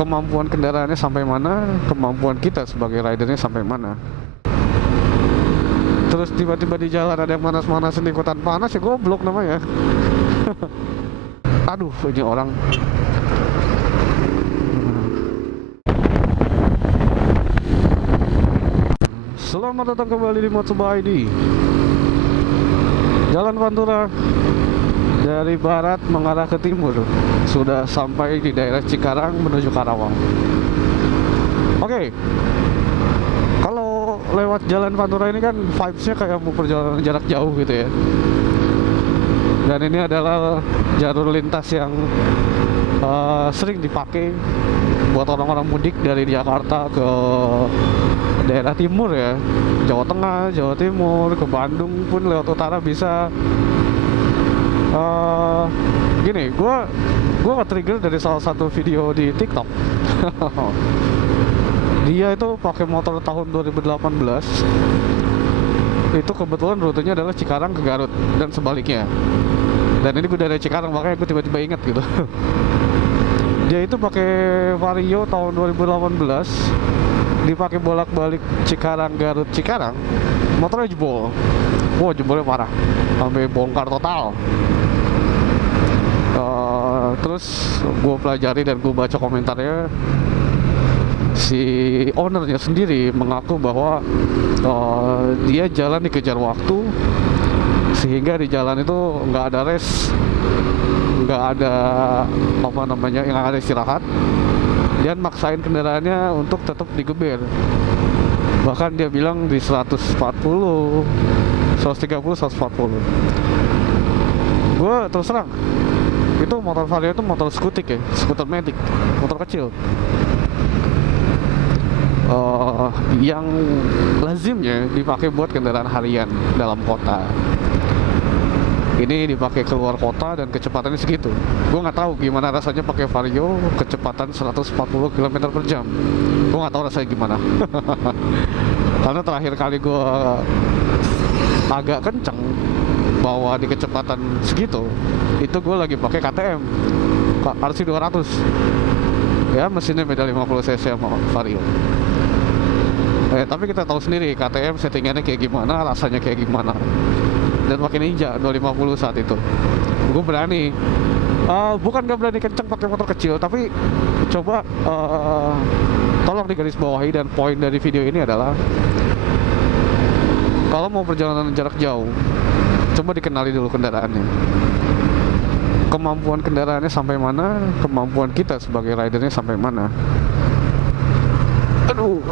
kemampuan kendaraannya sampai mana, kemampuan kita sebagai ridernya sampai mana. Terus tiba-tiba di jalan ada yang manas-manasin ikutan panas, ya goblok namanya. Aduh, ini orang. Selamat datang kembali di Motsuba ID. Jalan Pantura dari barat mengarah ke timur. Sudah sampai di daerah Cikarang menuju Karawang. Oke. Kalau lewat jalan Pantura ini kan vibes-nya kayak mau perjalanan jarak jauh gitu ya. Dan ini adalah jalur lintas yang sering dipakai buat orang-orang mudik dari Jakarta ke daerah timur ya, Jawa Tengah, Jawa Timur, ke Bandung pun lewat utara bisa. Gini, gue ke-trigger dari salah satu video di TikTok. Dia itu pakai motor tahun 2018. Itu kebetulan rutenya adalah Cikarang ke Garut dan sebaliknya. Dan ini gue dari Cikarang, makanya gue tiba-tiba inget gitu. Dia itu pakai Vario tahun 2018, dipakai bolak-balik Cikarang Garut Cikarang, motornya jebol. Wah, jebolnya parah, sampai bongkar total. Terus gue pelajari dan gue baca komentarnya. Si ownernya sendiri mengaku bahwa dia jalan dikejar waktu, sehingga di jalan itu nggak ada rest, nggak ada yang ada istirahat. Dia maksain kendaraannya untuk tetap digeber. Bahkan dia bilang di 140, 130, 140. Gue terus terang, itu motor Vario itu motor skutik ya, skuter metik, motor kecil. Yang lazimnya dipakai buat kendaraan harian dalam kota. Ini dipakai keluar kota dan kecepatannya segitu. Gue nggak tahu gimana rasanya pakai Vario kecepatan 140 km per jam. Gue nggak tahu rasanya gimana. Karena terakhir kali gue agak kenceng bawa di kecepatan segitu, itu gue lagi pakai KTM RC 200. Ya, mesinnya beda 50 cc sama Vario. Tapi kita tahu sendiri KTM settingannya kayak gimana, rasanya kayak gimana. Dan pakai Ninja 250 saat itu, gue berani. Bukan gak berani kenceng pakai motor kecil, tapi coba tolong digarisbawahi, dan poin dari video ini adalah kalau mau perjalanan jarak jauh, coba dikenali dulu kendaraannya, kemampuan kendaraannya sampai mana, kemampuan kita sebagai ridernya sampai mana. Aduh.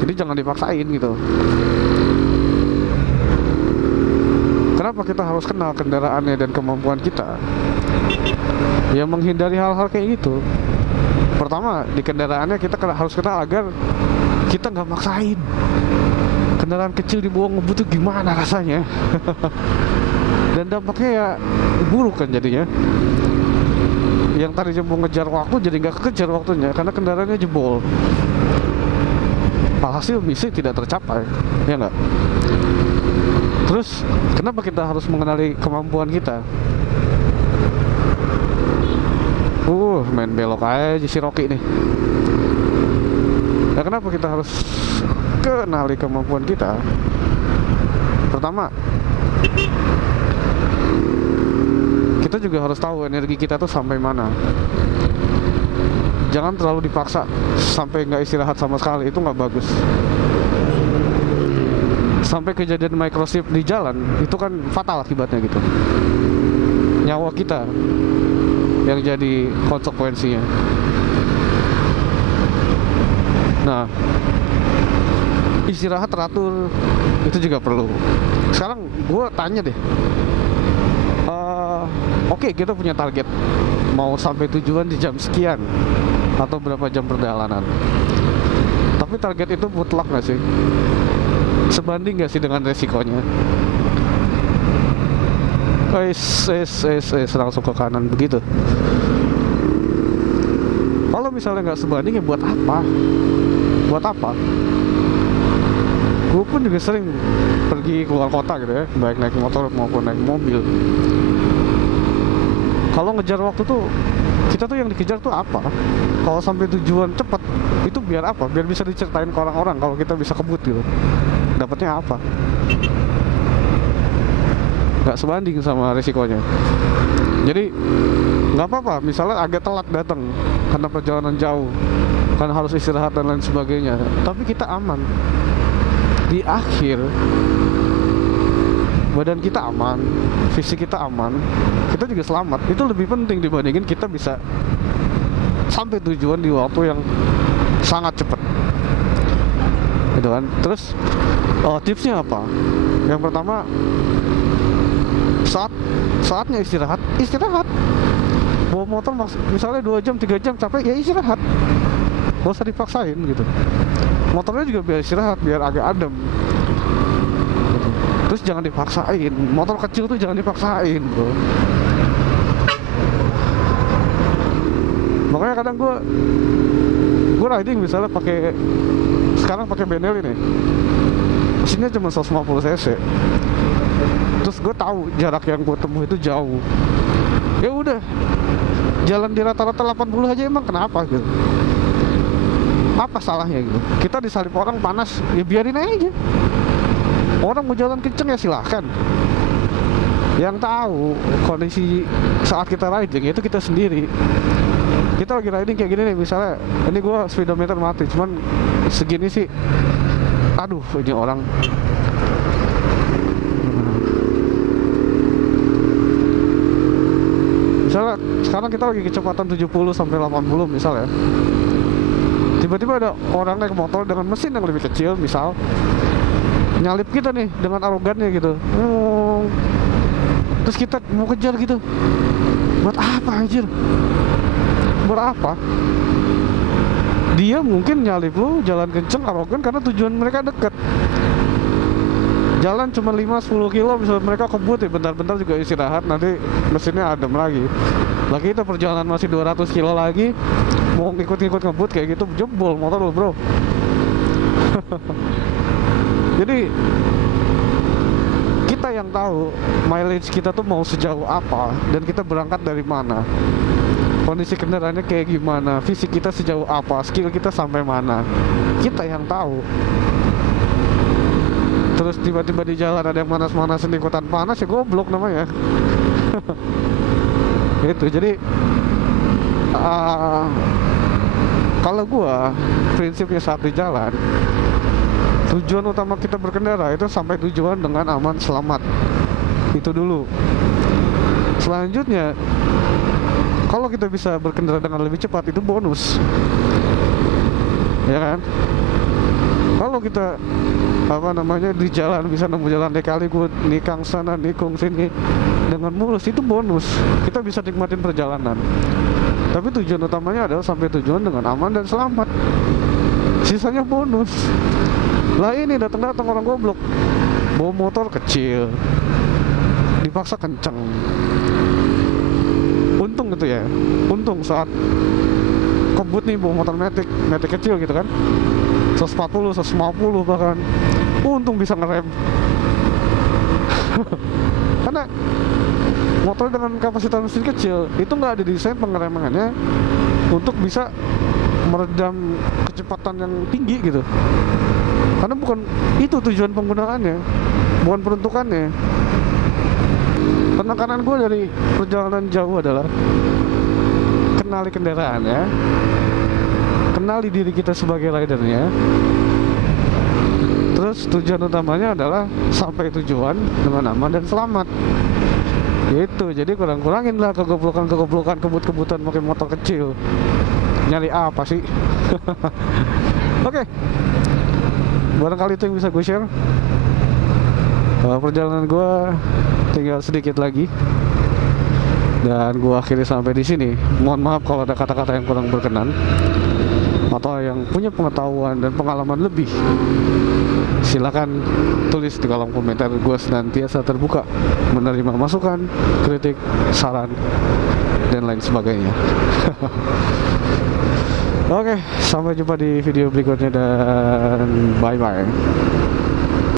Jadi jangan dipaksain gitu. Kenapa kita harus kenal kendaraannya dan kemampuan kita? Ya menghindari hal-hal kayak gitu. Pertama, di kendaraannya kita harus kenal agar kita nggak maksain. Kendaraan kecil dibawa ngebut tuh gimana rasanya? Dan dampaknya ya buruk kan jadinya. Yang tadinya mau ngejar waktu jadi nggak kekejar waktunya karena kendaraannya jebol. Alhasil misi tidak tercapai, ya nggak? Terus kenapa kita harus mengenali kemampuan kita? Main belok aja si Rocky nih. Nah, kenapa kita harus kenali kemampuan kita? Pertama, kita juga harus tahu energi kita tuh sampai mana. Jangan terlalu dipaksa sampai nggak istirahat sama sekali, itu nggak bagus. Sampai kejadian microchip di jalan, itu kan fatal akibatnya gitu. Nyawa kita yang jadi konsekuensinya. Nah, istirahat teratur itu juga perlu. Sekarang gue tanya deh, Oke, kita punya target mau sampai tujuan di jam sekian atau berapa jam perjalanan. Tapi target itu mutlak nggak sih? Sebanding nggak sih dengan resikonya? Langsung ke kanan begitu. Kalau misalnya nggak sebanding, ya buat apa? Buat apa? Gue pun juga sering pergi keluar kota gitu ya, baik naik motor maupun naik mobil. Kalau ngejar waktu tuh, kita tuh yang dikejar tuh apa? Kalau sampai tujuan cepet itu biar apa? Biar bisa diceritain ke orang-orang kalau kita bisa kebut gitu. Dapatnya apa? Nggak sebanding sama risikonya. Jadi nggak apa-apa misalnya agak telat datang karena perjalanan jauh, kan harus istirahat dan lain sebagainya, tapi kita aman. Di akhir badan kita aman, fisik kita aman, kita juga selamat. Itu lebih penting dibandingin kita bisa sampai tujuan di waktu yang sangat cepat, gitu kan. Terus tipsnya apa? Yang pertama, saatnya istirahat. Bawa motor misalnya 2 jam 3 jam capek, ya istirahat, gak usah dipaksain gitu. Motornya juga biar istirahat, biar agak adem. Terus jangan dipaksain, motor kecil tuh jangan dipaksain bro. Makanya kadang gue riding misalnya sekarang pakai Benelli nih, mesinnya cuma 150 cc. Terus gue tahu jarak yang gue tempuh itu jauh, ya udah jalan di rata-rata 80 aja, emang kenapa gitu? Apa salahnya gitu? Kita disalip orang panas, ya biarin aja. Orang mau jalan kenceng ya silahkan. Yang tahu kondisi saat kita riding itu kita sendiri. Kita lagi riding kayak gini nih, misalnya ini gue speedometer mati, cuman segini sih, aduh ini orang. Misalnya sekarang kita lagi kecepatan 70 sampai 80 misalnya. Tiba-tiba ada orang naik motor dengan mesin yang lebih kecil misal, nyalip kita nih dengan arogannya gitu. Terus kita mau kejar gitu. Buat apa anjir? Buat apa? Dia mungkin nyalip lu jalan kenceng arogan karena tujuan mereka deket. Jalan cuma 5-10 kilo, misalnya mereka kebut ya bentar-bentar juga istirahat, nanti mesinnya adem lagi. Lagi kita perjalanan masih 200 kilo lagi, mau ngikut-ngikut ngebut kayak gitu, jebol motor lu bro. Jadi kita yang tahu mileage kita tuh mau sejauh apa, dan kita berangkat dari mana, kondisi kendaraannya kayak gimana, fisik kita sejauh apa, skill kita sampai mana, kita yang tahu. Terus tiba-tiba di jalan ada yang manas-manasin ikutan panas, ya goblok namanya. Gitu. Jadi kalau gua prinsipnya saat di jalan, tujuan utama kita berkendara itu sampai tujuan dengan aman selamat. Itu dulu. Selanjutnya, kalau kita bisa berkendara dengan lebih cepat itu bonus, ya kan? Kalau kita di jalan bisa nemu jalan kali gue nikang sana nikung sini dengan mulus, itu bonus. Kita bisa nikmatin perjalanan. Tapi tujuan utamanya adalah sampai tujuan dengan aman dan selamat. Sisanya bonus. Lah ini datang orang goblok, bawa motor kecil, dipaksa kenceng. Untung gitu ya. Untung saat kebut nih bawa motor metik kecil gitu kan, 140, 150 bahkan. Untung bisa ngerem. Karena motor dengan kapasitas mesin kecil itu nggak ada desain pengeremangannya untuk bisa meredam kecepatan yang tinggi gitu. Karena bukan itu tujuan penggunaannya, bukan peruntukannya. Penekanan gue dari perjalanan jauh adalah kenali kendaraannya, kenali diri kita sebagai ridernya. Terus tujuan utamanya adalah sampai tujuan dengan aman dan selamat. Gitu. Jadi kurang-kurangin lah kegoblokan kebut-kebutan pakai motor kecil. Nyari apa sih? Oke. Barangkali itu yang bisa gue share. Perjalanan gue tinggal sedikit lagi, dan gue akhiri sampai di sini. Mohon maaf kalau ada kata-kata yang kurang berkenan atau yang punya pengetahuan dan pengalaman lebih. Silakan tulis di kolom komentar. Gue senantiasa terbuka menerima masukan, kritik, saran, dan lain sebagainya. Oke, sampai jumpa di video berikutnya dan bye-bye.